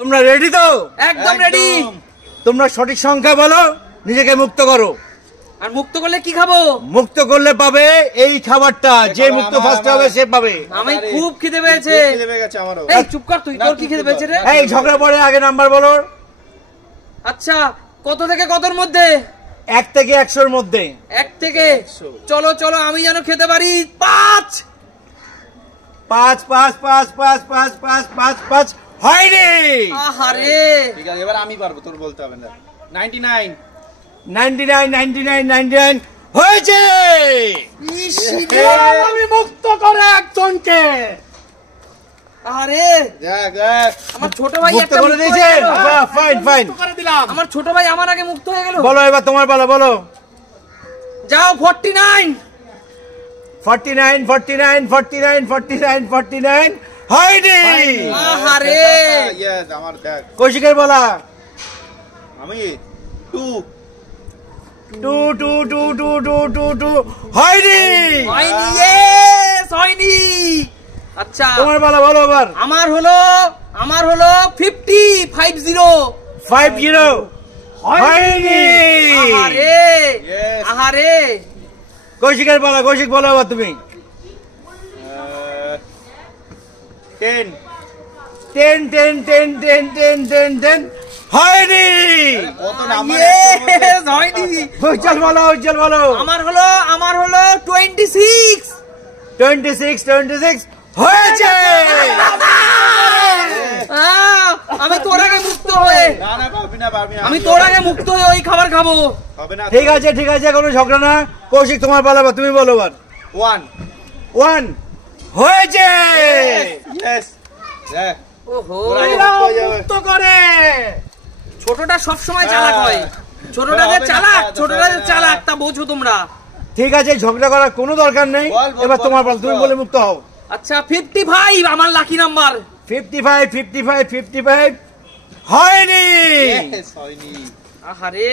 তোমরা রেডি তো? একদম রেডি। তোমরা সঠিক সংখ্যা বলো, নিজেকে মুক্ত করো। আর মুক্ত করলে কি খাবো? মুক্ত করলে পাবে এই খাবারটা, যে মুক্ত ফার্স্ট হবে সে পাবে। আমি খুব খিদে পেয়েছে। এই চুপ কর তুই, তোর কি খিদে পেয়েছে রে? এই ঝগড়া পরে আগে নাম্বার বলো। আচ্ছা কত থেকে কতর মধ্যে? 1 থেকে 100-র মধ্যে। 1 থেকে চলো চলো আমি যেন খেতে পারি। 5 5 5 5 5 5 5 5 5 হয়নি। আহারে ঠিক আছে এবার আমি পারবো, তোর বলতে হবে না। 99 99 99 99 হয়েছে। আমি মুক্ত করে একজনকে। আরে দেখ দেখ আমার ছোট ভাই মুক্ত একটা করে দিয়েছে। ফাইন ফাইন করে দিলাম। আমার ছোট ভাই আমার আগে মুক্ত হয়ে গেল। বলো এবার তোমার পালা, বলো। যাও 49 49 49 49 49 49 হয়নি। আহারে ইয়েস আমার দেখ কৌশিকের বলা। আমি 2 2 2 2 2 2 2 2 হয়নি। হয়নি। ইয়েস হয়নি। আচ্ছা তোমার বলা, বলো এবার। আমার হলো 50 50 হয়নি। আহারে Yes. আহারে কৌশিকের বলা, কৌশিক বলো এবার তুমি। 10 10 10 10 10 10 10 10 হয়নি। কত নাম্বার? ইয়েস হয়নি। উজ্জ্বল বলো, উজ্জ্বল বলো। আমার হলো 26 26 26 হয়েছে। আমি তোর আগে মুক্ত হয়ে না না পারবি না পারবি না। আমি তোর আগে মুক্ত হয়ে ওই খাবার খাবো। হবে না। ঠিক আছে ঠিক আছে, কোনো ঝগড়া না। কৌশিক তোমার বলা, তুমি বলো এবার। 1 1 হয়েছে। ইয়েস দেখ ওহো মুক্ত করে। ছোটটা সব সময় চালাক হয়। ছোটটা যে চালাক তা বোঝো তোমরা। ঠিক আছে, ঝগড়া করার কোনো দরকার নেই। বল, বল, এবার বল, তোমার বল, বল, তুমি বল। বলে মুক্ত হও। আচ্ছা 55 আমার লাকি নাম্বার। 55 55 55 হয়নি। ইয়েস হয়নি। আহারে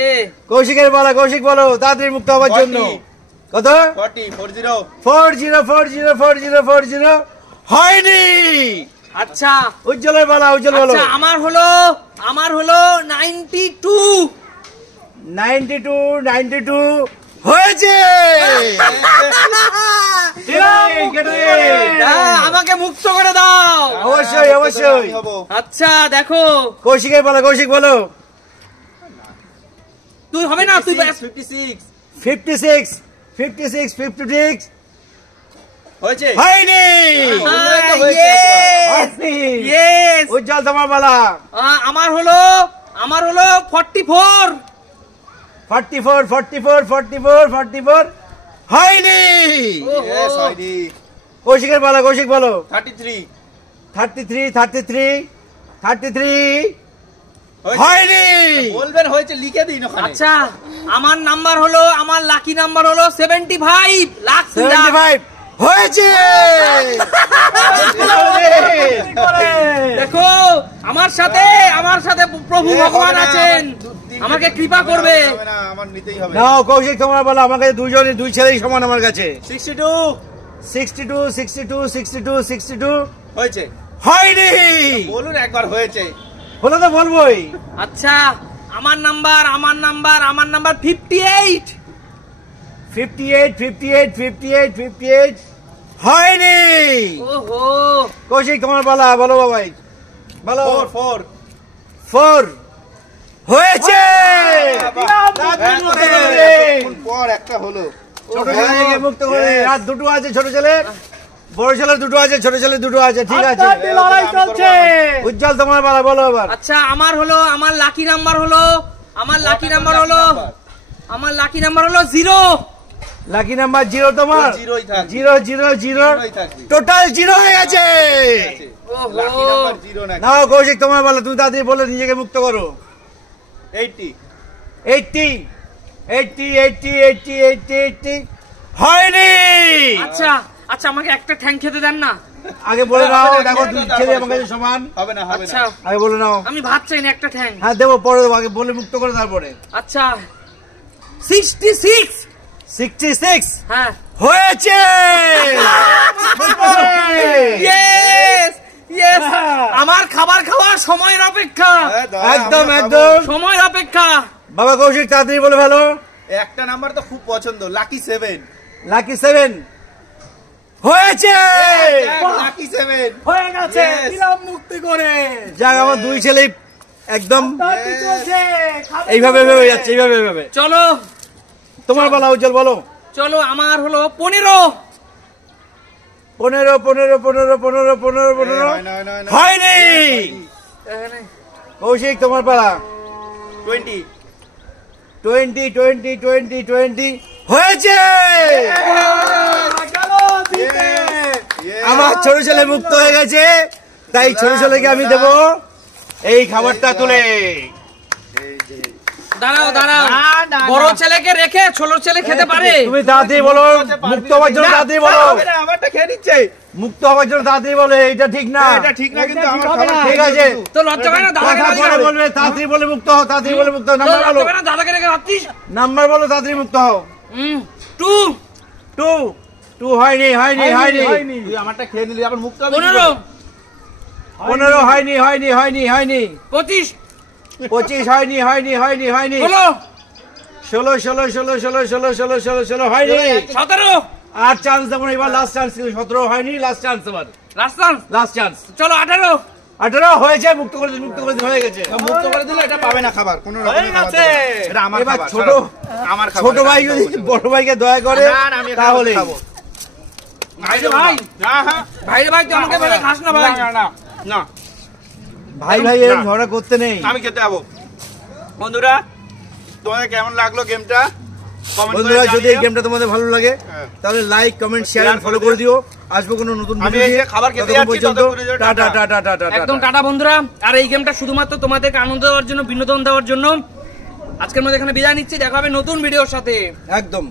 কৌশিকের বলা, কৌশিক বলো তাড়াতাড়ি মুক্ত হওয়ার জন্য। 40 কত? 40 40 40 40 40 40 হয়নি। আচ্ছা উজ্জ্বলের বলা, উজ্জ্বল বলো। আচ্ছা আমার হলো 92 92 92 হয়েছে। আমাকে মুক্ত করে দাও। অবশ্যই অবশ্যই। আচ্ছা দেখো কৌশিকের বলা, কৌশিক বলো। তুই হবে না তুই 56 56 56 56 হয়েছে। হয়নি। ইয়েস উজ্জ্বল তোমার বলা। আমার হলো 44 44 44 44 44 হয়নি। ইয়েস হয়নি। কৌশিকের বলা, কৌশিক বলো। 33 33 33 33 হয়েছে। হয়নি। বলবেন হয়েছে লিখে দিন ওখানে। আচ্ছা আমার লাকি নাম্বার হলো 75 লাখ 75 হয়েছে। দেখো আমার সাথে প্রভু ভগবান আছেন, আমাকে কৃপা করবে। হবে না, আমার নিতেই হবে। নাও কৌশিক তোমার বলা। আমার কাছে দুই ছেলেই সমান আমার কাছে। 62 62 62 62 62 হয়েছে। হয়নি। বলুন একবার হয়েছে। বলে তো বলবোই। আচ্ছা আমার নাম্বার 58 58 58 58 58 হয়নি। ওহো কৌশিক তোমার বলা, বলো বাবাই বলো। 4 4 হয়েছে। পর একটা হলো। ছোট ছেলেকে মুক্ত করে। রাত দুটো আছে ছোট ছেলে, বড় ছেলে দুটো আছে, ছোট ছেলে দুটো আছে। ঠিক আছে, লড়াই চলছে। উজ্জ্বল তোমার বলা, বলো এবার। আচ্ছা আমার লাকি নাম্বার হলো 0 লাকি নাম্বার 0 তোমার। জিরোই থাকবে। 0 0 0 জিরোই থাকবে। টোটাল 0 হয়ে গেছে। লাকি নাম্বার 0 নাকি? নাও কৌশিক তোমার বলো, তুমি তাড়াতাড়ি বলে নিজেকে মুক্ত করো। 80 80 80 80 80 80 80 হয়নি। আচ্ছা আচ্ছা আমাকে একটা ঠ্যাং খেতে দেন না। আগে বলে নাও, দেখো দুই ছেলে আমার কাছে সমান। হবে না হবে আচ্ছা না। আগে বলে নাও। আমি ভাত চাই না, একটা ঠ্যাং। হ্যাঁ দেবো, পরে দেবো। আগে বলে মুক্ত করে তারপরে। আচ্ছা 66 66 হ্যাঁ হয়েছে। Yes Yes! আমার খাবার খাওয়ার সময়ের অপেক্ষা, একদম একদম সময়ের অপেক্ষা। বাবা কৌশিক তাড়াতাড়ি বলে ভালো। একটা নাম্বার তো খুব পছন্দ, লাকি 7। লাকি 7 হয়েছে, লাকি 7 হয়ে গেছে Yes! দিলাম মুক্তি করে। যাক আমার দুই ছেলে একদম তাতে চলছে, খাবে এইভাবে চলছে। ভেবে যাচ্ছে, এইভাবে এইভাবে। চলো তোমার বলা উজ্জ্বল বলো। চলো, আমার হলো 15। 15 15 15 15 15 15 হয়নি। কৌশিক তোমার পালা। 20 20 20 20 20 হয়েছে। গেল দিতে। আমার ছোট ছেলে মুক্ত হয়ে গেছে, তাই ছোট ছেলেকে আমি দেব এই খাবারটা তুলে। দাঁড়াও দাঁড়াও, বড় ছেলেকে রেখে ছোট ছেলে খেতে পারে? তুমি তাড়াতাড়ি বলো, মুক্ত হওয়ার জন্য তাড়াতাড়ি বলো, আমারটা খেয়ে নিচ্ছে। মুক্ত হওয়ার জন্য তাড়াতাড়ি বলে। এটা ঠিক না, এটা ঠিক না, কিন্তু আমার হবে খাবার না। ঠিক আছে। তো লজ্জা করে না দাদাকে কথা পরে রেখে? বলবে, তাড়াতাড়ি বলে মুক্ত হও, তাড়াতাড়ি বলে মুক্ত হও। তো নাম্বার বলো, লজ্জা করে না দাদাকে রেখে ভাবছিস? নাম্বার বলো, তাড়াতাড়ি মুক্ত হও। 2 2 2 হয়নি হয়নি হয়নি তুই আমারটা খেয়ে নিলি, আবার মুক্ত হবে 15 15 হয়নি হয়নি হয়নি হয়নি 25 25 হয়নি হয়নি হয়নি হয়নি 16 16 16 16 16 16 16 16 হয়নি। 17 আর চান্স দেবো না, এবার লাস্ট চান্স। 17 হয়নি, লাস্ট চান্স এবার, রাস্তান। Last chance. চলো 18 18 হয়েছে, মুক্ত করে দিন, মুক্ত করে দিন, হয়ে গেছে। মুক্ত করে দিলে এটা পাবে না খাবার, কোনো রকম হয়ে গেছে। এটা আমার এবার খাবার, ছোট ছাড়ো। আমার খাবার, ছোট এটা ভাই আমি যদি খাবো। বড় ভাইকে দয়া করে না, না, আমি এটা তাহলে খাবো। ভাই রে ভাই, না, হ্যাঁ। ভাই রে ভাই, তুই আমাকে বলে খাস না ভাই। না, না, না, ভাই ভাই এরকম ঝগড়া করতে নেই। আমি খেতে যাবো। বন্ধুরা, তোমাদের কেমন লাগলো গেমটা? কমেন্ট করে বন্ধুরা যদি এই জানিও। গেমটা তোমাদের ভালো লাগে হ্যাঁ। তাহলে like comment share and follow করে দিও। আসবো কোনো নতুন আমি ভিডিও এই যে নিয়ে। খাবার খেতে ততক্ষণ যাচ্ছি, পর্যন্ত ততক্ষণের জন্য টাটা টাটা। টাটা টাটা একদম টাটা। টাটা বন্ধুরা। আর এই গেমটা শুধুমাত্র তোমাদেরকে আনন্দ দেওয়ার জন্য, বিনোদন দেওয়ার জন্য আজকের মধ্যে এখানে বিদায় নিচ্ছি। দেখা হবে নতুন ভিডিওর সাথে। একদম।